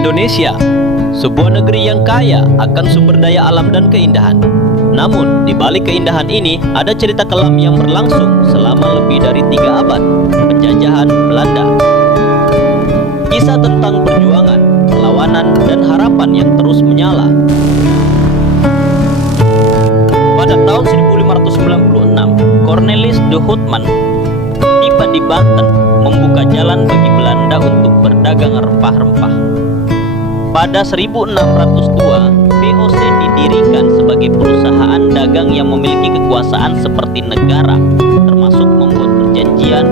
Indonesia, sebuah negeri yang kaya akan sumber daya alam dan keindahan. Namun, di balik keindahan ini ada cerita kelam yang berlangsung selama lebih dari 3 abad penjajahan Belanda. Kisah tentang perjuangan, perlawanan, dan harapan yang terus menyala. Pada tahun 1596, Cornelis de Houtman tiba di Banten, membuka jalan bagi Belanda untuk berdagang rempah-rempah. Pada 1602, VOC didirikan sebagai perusahaan dagang yang memiliki kekuasaan seperti negara, termasuk membuat perjanjian,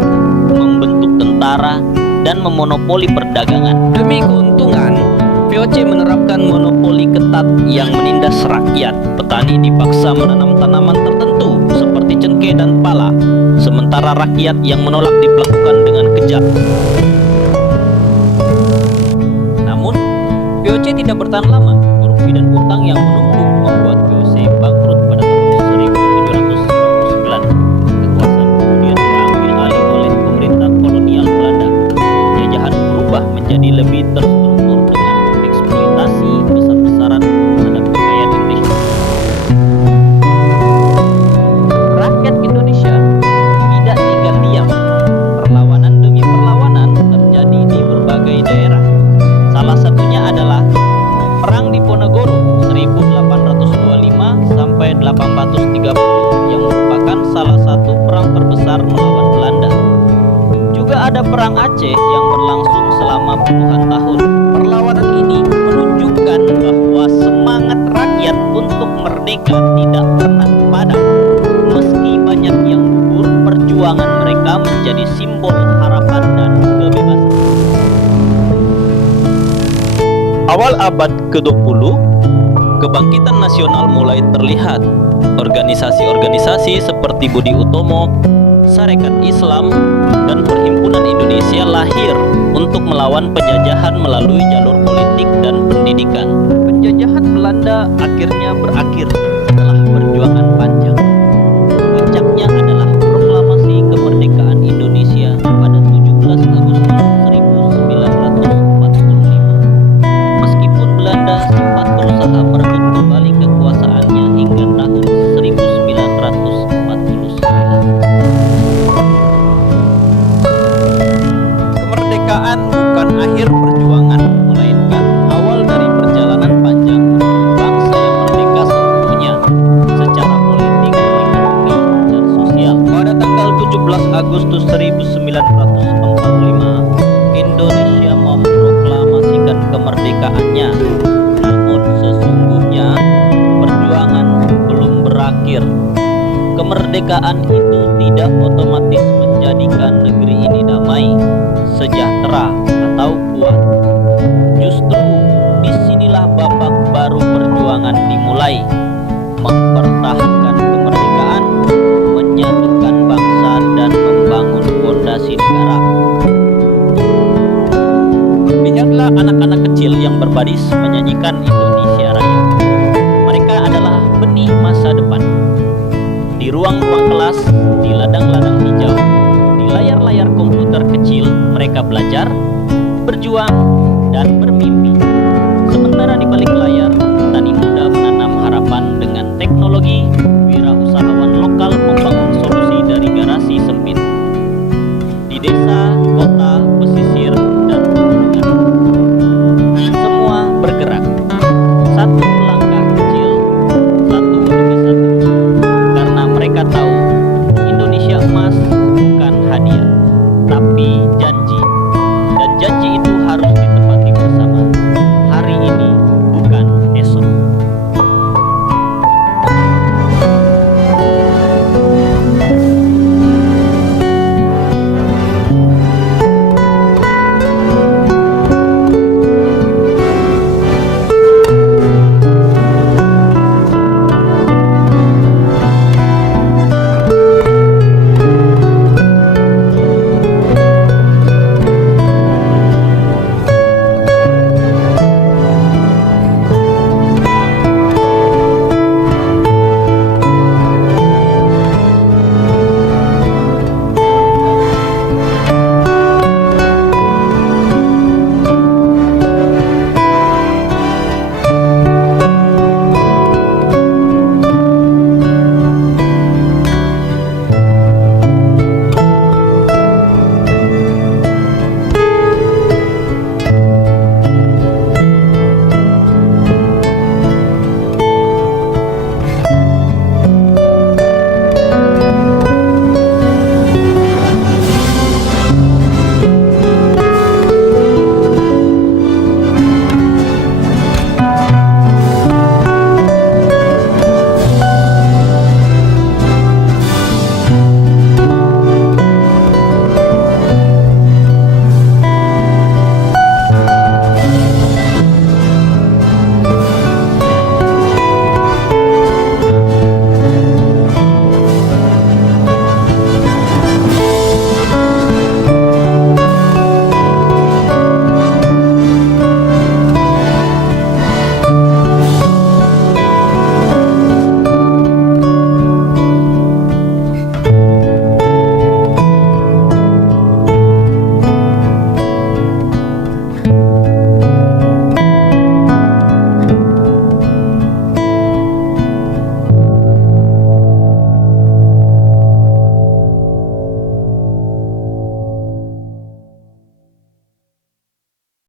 membentuk tentara, dan memonopoli perdagangan. Demi keuntungan, VOC menerapkan monopoli ketat yang menindas rakyat. Petani dipaksa menanam tanaman tertentu seperti cengkeh dan pala, sementara rakyat yang menolak diperlakukan dengan kejam. Namun, VOC tidak bertahan lama. Korupsi dan utang yang menumpuk membuat VOC bangkrut pada tahun 1799. Kekuasaan kemudian diambil alih oleh pemerintah kolonial Belanda. Penjajahan berubah menjadi lebih terstruktur dengan eksploitasi besar-besaran terhadap kekayaan Indonesia. Rakyat Indonesia tidak tinggal diam. Perlawanan demi perlawanan terjadi di berbagai daerah. Salah satunya adalah Perang Diponegoro 1825 sampai 1830 yang merupakan salah satu perang terbesar melawan Belanda. Juga ada Perang Aceh yang berlangsung selama puluhan tahun. Perlawanan ini menunjukkan bahwa semangat rakyat untuk merdeka tidak pernah padam. Meski banyak yang gugur, perjuangan mereka menjadi simbol harapan dan kebebasan. Awal abad ke-20, kebangkitan nasional mulai terlihat. Organisasi-organisasi seperti Budi Utomo, Sarekat Islam, dan Perhimpunan Indonesia lahir untuk melawan penjajahan melalui jalur politik dan pendidikan. Penjajahan Belanda akhirnya berakhir setelah perjuangan panjang. Puncaknya adalah proklamasi kemerdekaan Indonesia pada 17 Agustus 1945. Meskipun Belanda sempat berusaha merebut kembali kekuasaannya hingga tahun 1949. Kemerdekaan bukan akhir perjuangan, melainkan awal dari perjalanan panjang menuju bangsa yang merdeka seutuhnya secara politik, ekonomi, dan sosial. Pada tanggal 17 Agustus 1945, Indonesia memproklamasikan kemerdekaannya. Namun sesungguhnya perjuangan belum berakhir. Kemerdekaan itu tidak otomatis menjadikan negeri ini damai, sejahtera, atau kuat. Justru disinilah babak baru perjuangan dimulai, mempertahankan kemerdekaan, menyatukan bangsa, dan membangun fondasi negara. Lihatlah anak-anak kecil yang berbaris menyanyikan Indonesia Raya. Mereka adalah benih masa depan. Di ruang-ruang kelas, di ladang-ladang hijau, di layar-layar komputer kecil, mereka belajar, berjuang, dan bermimpi. Sementara di balik layar, petani muda menanam harapan dengan teknologi, wirausahawan lokal membangun solusi dari garasi sempit. Di desa, kota, pesisir, dan pegunungan, semua bergerak. Satu langkah kecil, satu demi satu. Karena mereka tahu, Indonesia emas bukan hadiah, tapi janji.